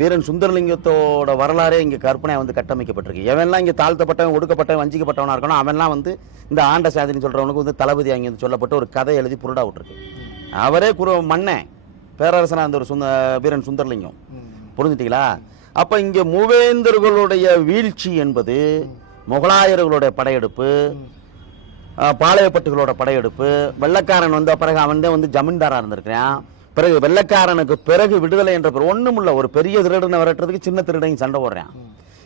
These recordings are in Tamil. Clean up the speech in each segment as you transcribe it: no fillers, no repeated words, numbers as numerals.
வீரன் சுந்தரலிங்கத்தோட வரலாறே இங்கே கற்பனையாக வந்து கட்டமைக்கப்பட்டிருக்கு. எவன்லாம் இங்கே தாழ்த்தப்பட்டவன், ஒடுக்கப்பட்டவன், வஞ்சிக்கப்பட்டவனாக இருக்கணும், அவன்லாம் வந்து இந்த ஆண்ட சாதின்னு சொல்கிறவனுக்கு வந்து தளபதி அங்கே வந்து சொல்லப்பட்டு ஒரு கதை எழுதி புருடா விட்டுருக்கு. அவரே மன்னன் பேரரசனாக இருந்த ஒரு வீரன் சுந்தரலிங்கம். புரிஞ்சுட்டீங்களா? அப்போ இங்கே மூவேந்தர்களுடைய வீழ்ச்சி என்பது முகலாயர்களுடைய படையெடுப்பு, பாளையப்பட்டுகளோட படையெடுப்பு, வெள்ளக்காரன் வந்த பிறகு அவன் தான் வந்து ஜமீன்தாராக இருந்திருக்கிறான். பிறகு வெள்ளக்காரனுக்கு பிறகு விடுதலை என்ற பிறகு ஒண்ணுமில்ல, ஒரு பெரிய திருடனை விரட்டுறதுக்கு சின்ன திருடனையும் சண்டை போடுறான்.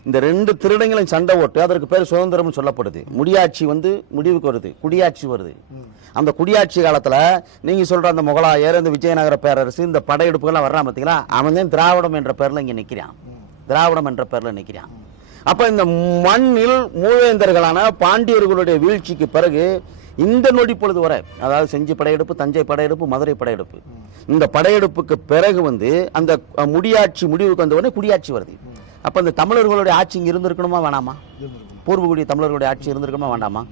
இந்த ரெண்டு திருடங்களையும் சண்டை போட்டு அதற்கு பேர் சுதந்திரம் சொல்லப்படுது. முடியாட்சி வந்து முடிவுக்கு வருது, குடியாட்சி வருது. அந்த குடியாட்சி காலத்துல நீங்க சொல்ற அந்த முகலாயர், இந்த விஜயநகர பேரரசு, இந்த படையெடுப்புகள்லாம் வர்றான் பார்த்தீங்களா, அவன் தான் திராவிடம் என்ற பேர்ல இங்க நிக்கிறான். திராவிடம் என்ற பேர்ல நிக்கிறான். அப்ப இந்த மண்ணில் மூவேந்தர்களான பாண்டியர்களுடைய வீழ்ச்சிக்கு பிறகு இந்த நொடி பொழுது வரை, அதாவது செஞ்சி படையெடுப்பு, தஞ்சை படையெடுப்பு, மதுரை படையெடுப்பு, இந்த படையெடுப்புக்கு பிறகு வந்து அந்த முடியாட்சி முடிவுக்கு வந்த உடனே குடியாட்சி வருது. அப்ப இந்த தமிழர்களுடைய ஆட்சி இங்க இருந்திருக்கணுமா வேணாமா? பூர்வகுடி தமிழர்களுடைய ஆட்சி இருந்திருக்கணுமா வேண்டாமா?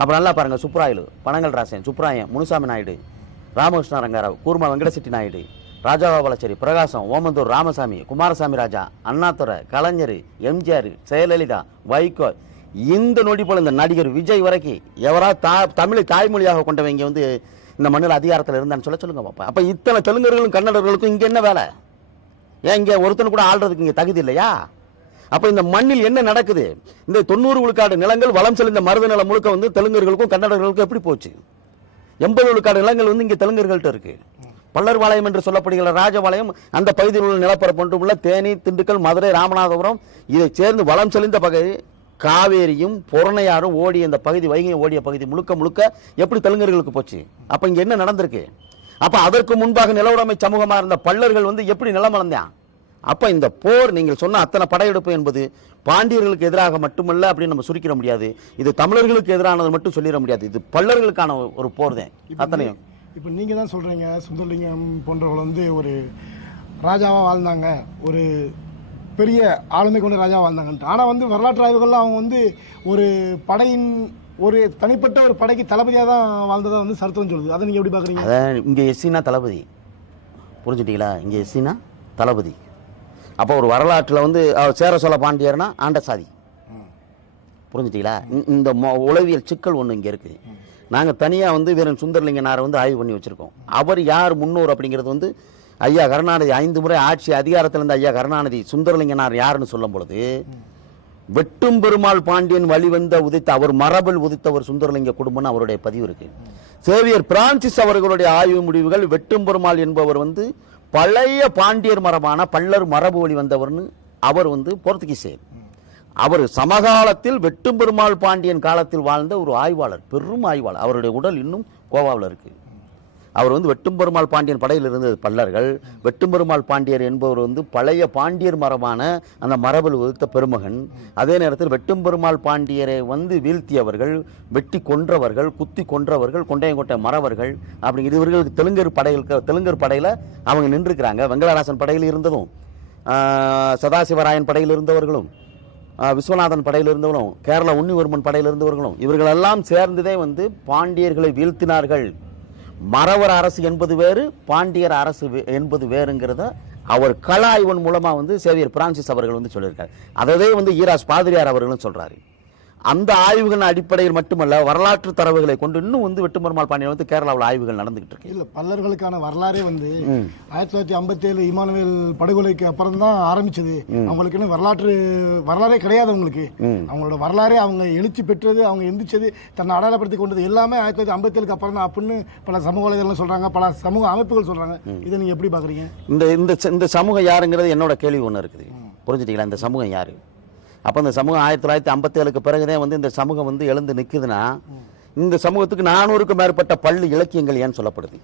அப்ப நல்லா பாருங்க, சுப்ராயலு, பனங்கல் ராசன், சுப்ராயன், முனுசாமி நாயுடு, ராமகிருஷ்ண ரங்கராவ், கூர்மா வெங்கடசெட்டி நாயுடு, ராஜாவாளச்சேரி, பிரகாசம், ஓமந்தூர் ராமசாமி, குமாரசாமி ராஜா, அண்ணாதுரை, கலைஞர், எம்ஜிஆர், ஜெயலலிதா, வைகோ, இந்த நொடி போல இந்த நடிகர் விஜய் வரைக்கும் எவராவது தமிழை தாய்மொழியாக கொண்டவங்க வந்து இந்த மண்ணில் அதிகாரத்தில் இருந்தான்னு சொல்லுங்க பாப்பா. அப்ப இத்தனை தெலுங்கர்களும் கன்னடர்களுக்கும் இங்க என்ன வேலை? ஏன் இங்க ஒருத்தன் கூட ஆள்றதுக்கு இங்க தகுதி இல்லையா? அப்ப இந்த மண்ணில் என்ன நடக்குது? இந்த 90 விழுக்காடு நிலங்கள் வளம் செலுந்த மருத நிலம் முழுக்க வந்து தெலுங்கர்களுக்கும் கன்னடர்களுக்கும் எப்படி போச்சு? 80 விழுக்காடு நிலங்கள் வந்து இங்க தெலுங்கர்கள்ட்ட இருக்கு. பல்லர்பாளையம் என்று சொல்லப்படுகிற ராஜபாளையம், அந்த பகுதியில் உள்ள நிலப்பரப்பு உள்ள தேனி, திண்டுக்கல், மதுரை, ராமநாதபுரம், இதை சேர்ந்து வளம் செலுந்த பகுதி காவேரியும் பொருணையாரும் ஓடிய இந்த பகுதி, வைகை ஓடிய பகுதி முழுக்க முழுக்க எப்படி தெலுங்கர்களுக்கு போச்சு? அப்ப இங்க என்ன நடந்திருக்கு? அப்ப அதற்கு முன்பாக நிலவுடைமை சமூகமா இருந்த பல்லர்கள் வந்து எப்படி நிலம் வளர்ந்தான்? அப்ப இந்த போர், நீங்கள் சொன்ன அத்தனை படையெடுப்பு என்பது பாண்டியர்களுக்கு எதிராக மட்டுமல்ல அப்படின்னு நம்ம சுருக்கிட முடியாது. இது தமிழர்களுக்கு எதிரானது மட்டும் சொல்லிட முடியாது. இது பல்லர்களுக்கான ஒரு போர் தான் அத்தனையும். இப்போ நீங்கள் தான் சொல்கிறீங்க, சுந்தரலிங்கம் போன்றவர்கள் வந்து ஒரு ராஜாவாக வாழ்ந்தாங்க, ஒரு பெரிய ஆளுமை கொண்ட ராஜாவாக வாழ்ந்தாங்கன்ட்டு. ஆனால் வந்து வரலாற்று ஆய்வுகள்லாம் அவங்க வந்து ஒரு படையின் ஒரு தனிப்பட்ட ஒரு படைக்கு தளபதியாக தான் வாழ்ந்ததாக வந்து சரித்திரம் சொல்லுது. அதை நீங்கள் எப்படி பார்க்குறீங்க? அதான் இங்கே எஸ்சினா தளபதி, புரிஞ்சுட்டீங்களா? இங்கே எஸ்சினா தளபதி. அப்போ ஒரு வரலாற்றில் வந்து சேர சோழ பாண்டியர்னா ஆண்ட சாதி, புரிஞ்சுட்டீங்களா? இந்த உளவியல் சிக்கல் ஒன்று இங்கே இருக்குது. நாங்கள் தனியாக வந்து வீரன் சுந்தரலிங்கனாரை வந்து ஆய்வு பண்ணி வச்சுருக்கோம். அவர் யார் முன்னோர் அப்படிங்கிறது வந்து ஐயா கருணாநிதி 5 முறை ஆட்சி அதிகாரத்தில் இருந்த ஐயா கருணாநிதி சுந்தரலிங்கனார் யாருன்னு சொல்லும் பொழுது, வெட்டும் பெருமாள் பாண்டியன் வழிவந்த உதித்த அவர் மரபில் உதித்த ஒரு சுந்தரலிங்க குடும்பம்னு அவருடைய பதிவு இருக்கு. சேவியர் பிரான்சிஸ் அவர்களுடைய ஆய்வு முடிவுகள், வெட்டும் பெருமாள் என்பவர் வந்து பழைய பாண்டியர் மரபான பல்லர் மரபு வழி வந்தவர்னு அவர் வந்து போர்த்துகீசியர். அவர் சமகாலத்தில் வெட்டும் பெருமாள் பாண்டியன் காலத்தில் வாழ்ந்த ஒரு ஆய்வாளர், பெரும் ஆய்வாளர். அவருடைய உடல் இன்னும் கோவாவில் இருக்கு. அவர் வந்து வெட்டும் பெருமாள் பாண்டியன் படையில் இருந்தது பல்லர்கள். வெட்டும் பெருமாள் பாண்டியர் என்பவர் வந்து பழைய பாண்டியர் மரபான அந்த மரபில் உதித்த பெருமகன். அதே நேரத்தில் வெட்டும் பெருமாள் பாண்டியரை வந்து வீழ்த்தியவர்கள், வெட்டி கொன்றவர்கள், குத்தி கொன்றவர்கள், கொண்டையங்கோட்டை மறவர்கள் அப்படிங்கிற இவர்களுக்கு தெலுங்கர் படையில் அவங்க நின்றுக்கிறாங்க. வெங்கடராசன் படையில் இருந்ததும், சதாசிவராயன் படையில் இருந்தவர்களும், விஸ்வநாதன் படையில் இருந்தவர்களும், கேரள உன்னிவர்மன் படையில் இருந்தவர்களும், இவர்களெல்லாம் சேர்ந்ததே வந்து பாண்டியர்களை வீழ்த்தினார்கள். மறவர் அரசு என்பது வேறு, பாண்டியர் அரசு என்பது வேறுங்கிறத அவர் கள ஆய்வன் மூலமா வந்து சேவியர் பிரான்சிஸ் அவர்கள் வந்து சொல்லியிருக்காரு. அதவே வந்து ஈராஸ் பாதிரியார் அவர்களும் சொல்றாரு. அந்த ஆய்வுகளின் அடிப்படையில் மட்டுமல்ல, வரலாற்று தரவுகளை கொண்டு இன்னும் வந்து வெட்டும் பெருமாள் பாண்டியன் வந்து கேரளாவில் ஆய்வுகள் நடந்துகிட்டு இருக்கு. இல்லை, பல்லர்களுக்கான வரலாறே வந்து 1957 இமானுவேல் படுகொலைக்கு அப்புறம் தான் ஆரம்பிச்சது. அவங்களுக்குன்னு வரலாறே கிடையாது. அவங்களோட வரலாறே அவங்க எழுச்சி பெற்றது, அவங்க எந்திரிச்சது, தன்னை அடையாளப்படுத்தி கொண்டது எல்லாமே 1957 அப்புறம் தான் அப்படின்னு பல சமூக வலைதளங்கள் சொல்றாங்க, பல சமூக அமைப்புகள் சொல்றாங்க. இதை நீங்க எப்படி பாக்குறீங்க? இந்த சமூகம் யாருங்கிறது என்னோட கேள்வி ஒன்று இருக்குது. புரிஞ்சுட்டீங்களா? இந்த சமூகம் யாரு? அப்போ இந்த சமூகம் 1957 பிறகுதான் வந்து இந்த சமூகம் வந்து எழுந்து நிற்குதுன்னா, இந்த சமூகத்துக்கு 400க்கும் மேற்பட்ட பள்ளி இலக்கியங்கள் ஏன் சொல்லப்படுது?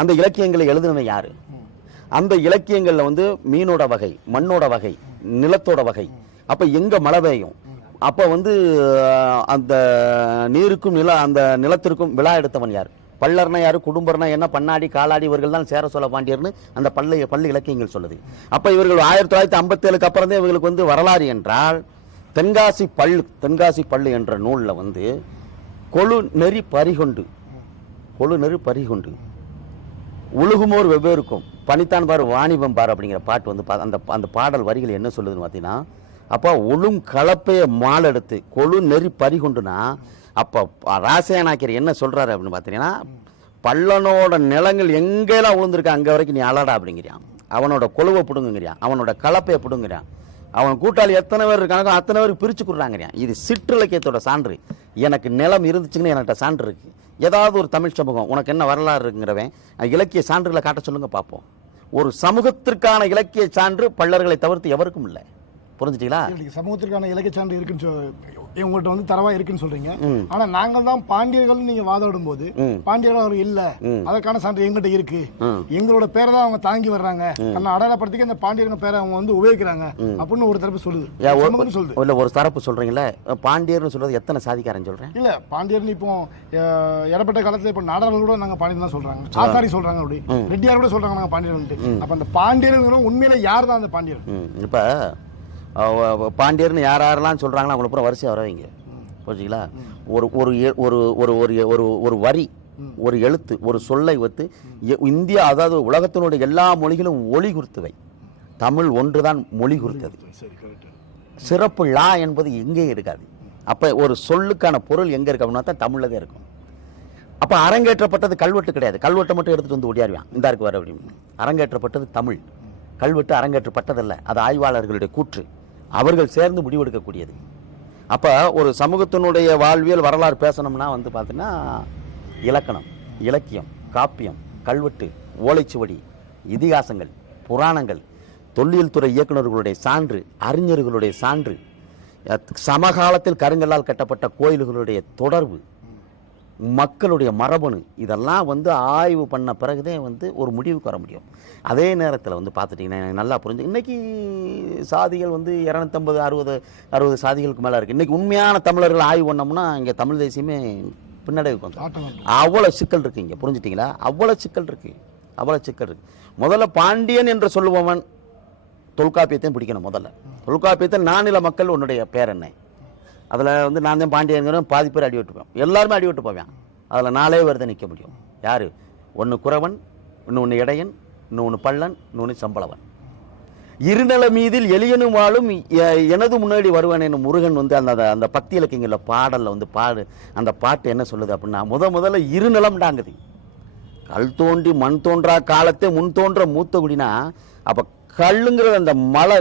அந்த இலக்கியங்களை எழுதுனவன் யாரு? அந்த இலக்கியங்கள்ல வந்து மீனோட வகை, மண்ணோட வகை, நிலத்தோட வகை, அப்ப எங்க மழை பெய்யும், அப்ப வந்து அந்த நீருக்கும் அந்த நிலத்திற்கும் விழா எடுத்தவன் யார்? பல்லர்னா யாரு, குடும்பர்னா என்ன, பண்ணாடி, காலாடி, இவர்கள் தான் சேர சோழ பாண்டியர்னு அந்த பள்ளி இலக்கியங்கள் சொல்லுது. அப்ப இவர்கள் 1957 அப்புறம் தான் இவர்களுக்கு வந்து வரலாறு என்றால், தென்காசி பள்ளு என்ற நூலில் வந்து கொழு நெறி பறிகொண்டு உழுகுமோர் வெவ்வேறுக்கும் பனித்தான் பாரு வாணிபம் பாரு அப்படிங்கிற பாட்டு வந்து அந்த பாடல் வரிகள் என்ன சொல்லுதுன்னு பார்த்தீங்கன்னா, அப்போ ஒழும் கலப்பைய மால் எடுத்து கொழு நெறி பறிகொண்டுனா, அப்போ ராசையனாக்கிற என்ன சொல்றாரு அப்படின்னு பார்த்தீங்கன்னா, பள்ளனோட நிலங்கள் எங்கெல்லாம் விழுந்திருக்கா அங்கே வரைக்கும் நீ அலடா அப்படிங்கிறான். அவனோட கொழுவை பிடுங்குங்கிறான், அவனோட கலப்பையை பிடுங்குறான், அவன் கூட்டாளி எத்தனை பேர் இருக்கானோ அத்தனை பேருக்கு பிரிச்சு கொடுறாங்கிறான். இது சிற்றிலக்கியத்தோட சான்று. எனக்கு நிலம் இருந்துச்சுன்னு என்கிட்ட சான்று இருக்கு. ஏதாவது ஒரு தமிழ் சமூகம் உனக்கு என்ன வரலாறு இருக்குங்கிறவன் இலக்கிய சான்றுகளை காட்ட சொல்லுங்க பார்ப்போம். ஒரு சமூகத்திற்கான இலக்கிய சான்று பள்ளர்களை தவிர்த்து எவருக்கும் இல்லை. புரிஞ்சுட்டீங்களா? சமூகத்திற்கான இலக்கிய சான்று இருக்குன்னு உங்கள்கிட்ட வந்து தரவா இருக்குன்னு சொல்றீங்க. ஆனா நாங்கள் தான் பாண்டியர்கள் நீங்க வாதாடும் போது பாண்டியர்கள் அவர் இல்ல, அதற்கான சான்று எங்கிட்ட இருக்கு. எங்களோட பேரை தான் அவங்க தாங்கி வர்றாங்க, அடையாளப்படுத்திக்க இந்த பாண்டியர்கள் பேரை அவங்க வந்து உபயோகிக்கிறாங்க அப்படின்னு ஒரு தரப்பு சொல்லுது. இல்ல ஒரு தரப்பு சொல்றீங்களா? பாண்டியர்னு சொல்றது எத்தனை சாதிக்காரன் சொல்றேன்? இல்ல பாண்டியர்னு இப்போ இடப்பட்ட காலத்துல இப்ப நாடார்கள் கூட நாங்க பாண்டியர் தான் சொல்றாங்க, ஆசாரி சொல்றாங்க, அப்படி ரெட்டியார் கூட சொல்றாங்க நாங்க பாண்டியர்கள். அப்ப அந்த பாண்டியர்கள் உண்மையில யார் தான் அந்த பாண்டியர்? இப்ப பாண்டியர்னு யாரெல்லாம் சொல்றாங்களோ அவங்கள பூரா வரிசையா வர வைங்க. புரிஞ்சுங்களா? ஒரு ஒரு ஒரு ஒரு ஒரு ஒரு வரி, ஒரு எழுத்து, ஒரு சொல்லை வைத்து இந்தியா, அதாவது உலகத்தினுடைய எல்லா மொழிகளும் ஒளி குறித்துவை. தமிழ் ஒன்றுதான் மொழி குறித்தது. சிறப்பு லா என்பது எங்கேயும் இருக்காது. அப்ப ஒரு சொல்லுக்கான பொருள் எங்க இருக்கு அப்படின்னா தான் தமிழ்ல தான் இருக்கும். அப்ப அரங்கேற்றப்பட்டது கல்வெட்டு கிடையாது. கல்வெட்டை மட்டும் எடுத்துட்டு வந்து ஓடியாருவான், இந்த இருக்கு வர அப்படின்னு. அரங்கேற்றப்பட்டது தமிழ். கல்வெட்டு அரங்கேற்றப்பட்டதல்ல, அது ஆய்வாளர்களுடைய கூற்று, அவர்கள் சேர்ந்து முடிவெடுக்கக்கூடியது. அப்போ ஒரு சமூகத்தினுடைய வாழ்வியல் வரலாறு பேசணும்னா வந்து பார்த்தீங்கன்னா இலக்கணம், இலக்கியம், காப்பியம், கல்வெட்டு, ஓலைச்சுவடி, இதிகாசங்கள், புராணங்கள், தொல்லியல் துறை இயக்குநர்களுடைய சான்று, அறிஞர்களுடைய சான்று, சமகாலத்தில் கருங்கல்லால் கட்டப்பட்ட கோயில்களுடைய தொடர்பு, மக்களுடைய மரபணு, இதெல்லாம் வந்து ஆய்வு பண்ண பிறகுதே வந்து ஒரு முடிவுக்கு வர முடியும். அதே நேரத்தில் வந்து பார்த்துட்டிங்கன்னா எனக்கு நல்லா புரிஞ்சு, இன்றைக்கி சாதிகள் வந்து 250 60 சாதிகளுக்கு மேலே இருக்குது. இன்றைக்கி உண்மையான தமிழர்கள் ஆய்வு பண்ணோம்னா இங்கே தமிழ் தேசியமே பின்னடைவுக்கு வந்து அவ்வளோ சிக்கல் இருக்குது. இங்கே புரிஞ்சுட்டிங்களா? அவ்வளோ சிக்கல் இருக்குது, அவ்வளோ சிக்கல் இருக்குது. முதல்ல பாண்டியன் என்று சொல்லுபவன் தொல்காப்பியத்தையும் பிடிக்கணும். முதல்ல தொல்காப்பியத்தை நானில மக்கள் உன்னுடைய பேர் என்ன, அதில் வந்து நான் தான் பாண்டியங்கிற பாதி பேர் அடி விட்டுப்பேன், எல்லாருமே அடி விட்டு போவேன். அதில் 4 பேர் தான் நிற்க முடியும். யார்? ஒன்று குறவன், இன்னொன்று இடையன், இன்னொன்று பள்ளன், இன்னொன்று சம்பளவன். இருநில மீதில் எளியனும் வாழும் எனது முன்னாடி வருவன் என்னும் முருகன் வந்து அந்த அந்த பக்தி இலக்கியங்களில் பாடலில் வந்து அந்த பாட்டு என்ன சொல்லுது அப்படின்னா, முதல்ல இருநிலம்டாங்குது. கல் தோன்றி மண் தோன்றா காலத்தை முன் தோன்ற மூத்த குடினா, அப்போ கல்லுங்கிறது அந்த மலை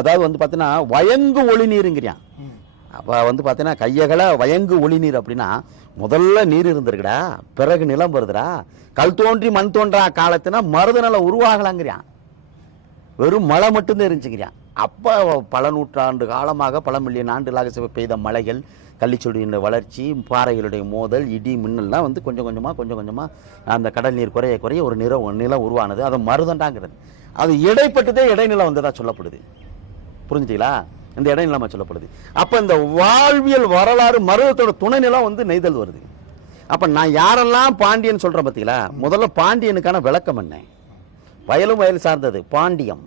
அதாவது வந்து பார்த்தீங்கன்னா வயங்கு ஒளி நீருங்கிறான். அப்போ வந்து பார்த்தீங்கன்னா கையகலை வயங்கு ஒளி நீர் அப்படின்னா முதல்ல நீர் இருந்திருக்குடா, பிறகு நிலம் வருதுடா. கல் தோன்றி மண் தோன்றா காலத்துனா மருத நிலம் உருவாகலாங்கிறான். வெறும் மழை மட்டும்தான் இருந்துச்சுங்கிறான். அப்போ பல நூற்றாண்டு காலமாக பல மில்லியன் ஆண்டுகளாக பெய்த மலைகள், கள்ளிச்செடியின் வளர்ச்சி, பாறைகளுடைய மோதல், இடி மின்னல்லாம் வந்து கொஞ்சம் கொஞ்சமாக அந்த கடல் நீர் குறைய ஒரு நிலம் உருவானது. அது மருதண்டாங்கிறது. அது இடைப்பட்டதே இடைநிலம் வந்ததா சொல்லப்படுது. புரிஞ்சுட்டீங்களா? இந்த இடைநிலமா சொல்லப்படுது. அப்போ இந்த வாழ்வியல் வரலாறு மருதத்தோட துணை நிலம் வந்து நெய்தல் வருது. அப்போ நான் யாரெல்லாம் பாண்டியன் சொல்கிறேன் பார்த்தீங்களா, முதல்ல பாண்டியனுக்கான விளக்கம் என்ன? வயலும் வயல் சார்ந்தது பாண்டியம்.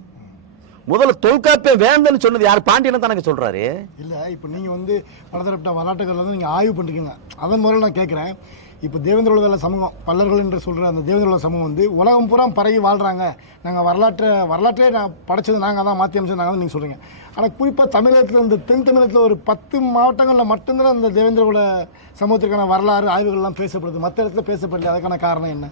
முதல்ல தொல்காப்பிய வேந்தன்னு சொன்னது யார்? பாண்டியன் தானே சொல்றாரு. இல்ல இப்போ நீங்க வந்து பலதரப்பட்ட வரலாற்றுகள் வந்து நீங்க ஆய்வு பண்ணிருக்கீங்க. அதன் முறையில் நான் கேட்குறேன், இப்போ தேவேந்திரோட சமூகம், பல்லர்கள் என்று சொல்கிற அந்த தேவேந்திரோட சமூகம் வந்து உலகம் பூரா பரவி வாழ்கிறாங்க, நாங்கள் வரலாற்றே நான் படைச்சது நாங்கள் தான், மாற்றி அமைச்சது நாங்கள் தான் நீங்கள் சொல்கிறீங்க. ஆனால் குறிப்பாக தமிழகத்தில் இந்த தென் தமிழகத்தில் ஒரு 10 மாவட்டங்களில் மட்டும்தான் அந்த தேவேந்திரோட சமூகத்திற்கான வரலாறு ஆய்வுகள்லாம் பேசப்படுது, மற்ற இடத்துல பேசப்படல. அதுக்கான காரணம் என்ன?